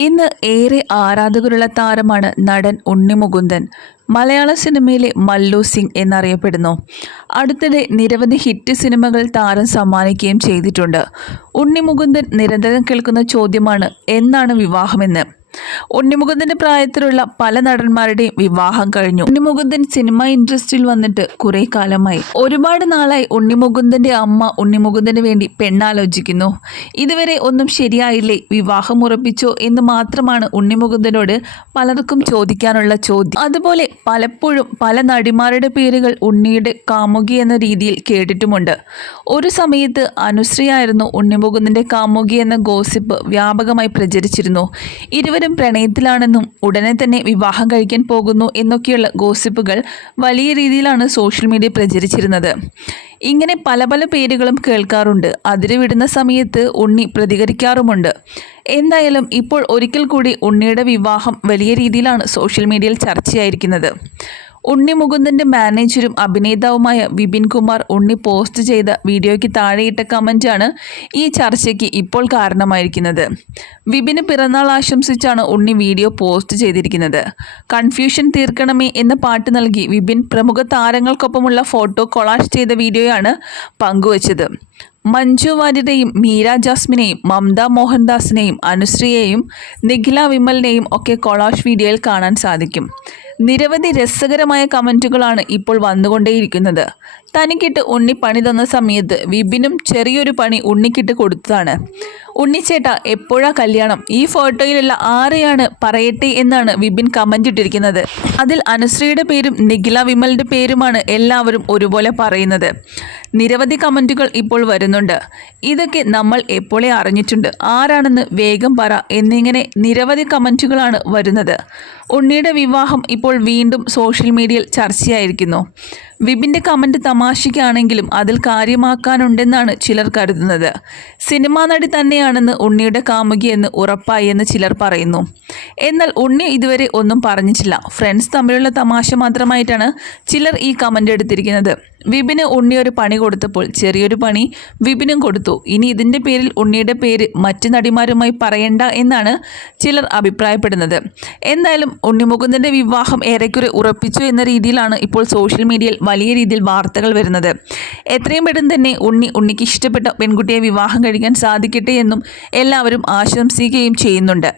ഇന്ന് ഏറെ ആരാധകരുള്ള താരമാണ് നടൻ ഉണ്ണി മുകുന്ദൻ. മലയാള സിനിമയിലെ മല്ലു സിംഗ് എന്നറിയപ്പെടുന്നു. അടുത്തിടെ നിരവധി ഹിറ്റ് സിനിമകൾ താരം സമ്മാനിക്കുകയും ചെയ്തിട്ടുണ്ട്. ഉണ്ണിമുകുന്ദൻ നിരന്തരം കേൾക്കുന്ന ചോദ്യമാണ് എന്നാണ് വിവാഹമെന്ന്. ഉണ്ണിമുകുന്ദന്റെ പ്രായത്തിലുള്ള പല നടന്മാരുടെയും വിവാഹം കഴിഞ്ഞു. ഉണ്ണിമുകുന്ദൻ സിനിമ ഇൻഡസ്ട്രിയിൽ വന്നിട്ട് കുറെ കാലമായി. ഒരുപാട് നാളായി ഉണ്ണിമുകുന്ദന്റെ അമ്മ ഉണ്ണിമുകുന്ദന് വേണ്ടി പെണ്ണാലോചിക്കുന്നു. ഇതുവരെ ഒന്നും ശരിയായില്ലേ? വിവാഹം ഉറപ്പിച്ചോ എന്ന് മാത്രമാണ് ഉണ്ണിമുകുന്ദനോട് പലർക്കും ചോദിക്കാനുള്ള ചോദ്യം. അതുപോലെ പലപ്പോഴും പല നടിമാരുടെ പേരുകൾ ഉണ്ണിയുടെ കാമുകി എന്ന രീതിയിൽ കേട്ടിട്ടുമുണ്ട്. ഒരു സമയത്ത് അനുശ്രീയായിരുന്നു ഉണ്ണിമുകുന്ദന്റെ കാമുകി എന്ന ഗോസിപ്പ് വ്യാപകമായി പ്രചരിച്ചിരുന്നു. ഇരുവരും പ്രണയത്തിലാണെന്നും ഉടനെ തന്നെ വിവാഹം കഴിക്കാൻ പോകുന്നു എന്നൊക്കെയുള്ള ഗോസിപ്പുകൾ വലിയ രീതിയിലാണ് സോഷ്യൽ മീഡിയ പ്രചരിച്ചിരുന്നത്. ഇങ്ങനെ പല പല പേരുകളും കേൾക്കാറുണ്ട്. അതിരുവിടുന്ന സമയത്ത് ഉണ്ണി പ്രതികരിക്കാറുമുണ്ട്. എന്തായാലും ഇപ്പോൾ ഒരിക്കൽ കൂടി ഉണ്ണിയുടെ വിവാഹം വലിയ രീതിയിലാണ് സോഷ്യൽ മീഡിയയിൽ ചർച്ചയായിരിക്കുന്നത്. ഉണ്ണി മുകുന്ദന്റെ മാനേജരും അഭിനേതാവുമായ വിപിൻ കുമാർ ഉണ്ണി പോസ്റ്റ് ചെയ്ത വീഡിയോയ്ക്ക് താഴെയിട്ട കമന്റാണ് ഈ ചർച്ചയ്ക്ക് ഇപ്പോൾ കാരണമായിരിക്കുന്നത്. വിപിന് പിറന്നാൾ ആശംസിച്ചാണ് ഉണ്ണി വീഡിയോ പോസ്റ്റ് ചെയ്തിരിക്കുന്നത്. കൺഫ്യൂഷൻ തീർക്കണമേ എന്ന പാട്ട് നൽകി വിപിൻ പ്രമുഖ താരങ്ങൾക്കൊപ്പമുള്ള ഫോട്ടോ കൊളാഷ് ചെയ്ത വീഡിയോയാണ് പങ്കുവച്ചത്. മഞ്ജു വാര്യരെയും മീര ജാസ്മിനെയും മമത മോഹൻദാസിനെയും അനുശ്രീയെയും നിഖില വിമലിനെയും ഒക്കെ കൊളാഷ് വീഡിയോയിൽ കാണാൻ സാധിക്കും. നിരവധി രസകരമായ കമന്റുകളാണ് ഇപ്പോൾ വന്നുകൊണ്ടേയിരിക്കുന്നത്. തനിക്കിട്ട് ഉണ്ണി പണി തന്ന സമയത്ത് വിപിനും ചെറിയൊരു പണി ഉണ്ണിക്കിട്ട് കൊടുത്തതാണ്. ഉണ്ണിച്ചേട്ട എപ്പോഴാ കല്യാണം? ഈ ഫോട്ടോയിലുള്ള ആരെയാണ് പറയട്ടെ എന്നാണ് വിപിൻ കമന്റ് ഇട്ടിരിക്കുന്നത് അതിൽ അനുശ്രീയുടെ പേരും നിഖില വിമലിന്റെ പേരുമാണ് എല്ലാവരും ഒരുപോലെ പറയുന്നത്. നിരവധി കമന്റുകൾ ഇപ്പോൾ വരുന്നുണ്ട്. ഇതൊക്കെ നമ്മൾ എപ്പോഴേ അറിഞ്ഞിട്ടുണ്ട്? ആരാണെന്ന് വേഗം പറ. എന്നിങ്ങനെ നിരവധി കമന്റുകളാണ് വരുന്നത്. ഉണ്ണിയുടെ വിവാഹം ഇപ്പോൾ വീണ്ടും സോഷ്യൽ മീഡിയയിൽ ചർച്ചയായിരിക്കുന്നു. വിപിന്റെ കമന്റ് തമാശയ്ക്കാണെങ്കിലും അതിൽ കാര്യമാക്കാനുണ്ടെന്നാണ് ചിലർ കരുതുന്നത്. സിനിമാ നടി തന്നെയാണെന്ന് ഉണ്ണിയുടെ കാമുകിയെന്ന് ഉറപ്പായി എന്ന് ചിലർ പറയുന്നു. എന്നാൽ ഉണ്ണി ഇതുവരെ ഒന്നും പറഞ്ഞിട്ടില്ല. ഫ്രണ്ട്സ് തമ്മിലുള്ള തമാശ മാത്രമായിട്ടാണ് ചിലർ ഈ കമന്റ് എടുത്തിരിക്കുന്നത്. വിപിന് ഉണ്ണി ഒരു പണി കൊടുത്തപ്പോൾ ചെറിയൊരു പണി വിപിനും കൊടുത്തു. ഇനി ഇതിന്റെ പേരിൽ ഉണ്ണിയുടെ പേര് മറ്റ് നടിമാരുമായി പറയണ്ട എന്നാണ് ചിലർ അഭിപ്രായപ്പെടുന്നത്. എന്തായാലും ഉണ്ണിമുകുന്ദന്റെ വിവാഹം ഏറെക്കുറെ ഉറപ്പിച്ചു എന്ന രീതിയിലാണ് ഇപ്പോൾ സോഷ്യൽ മീഡിയയിൽ വലിയ രീതിയിൽ വാർത്തകൾ വരുന്നത്. എത്രയും പെട്ടെന്ന് തന്നെ ഉണ്ണി ഉണ്ണിക്ക് ഇഷ്ടപ്പെട്ട പെൺകുട്ടിയെ വിവാഹം കഴിക്കാൻ സാധിക്കട്ടെ എന്നും എല്ലാവരും ആശംസിക്കുകയും ചെയ്യുന്നുണ്ട്.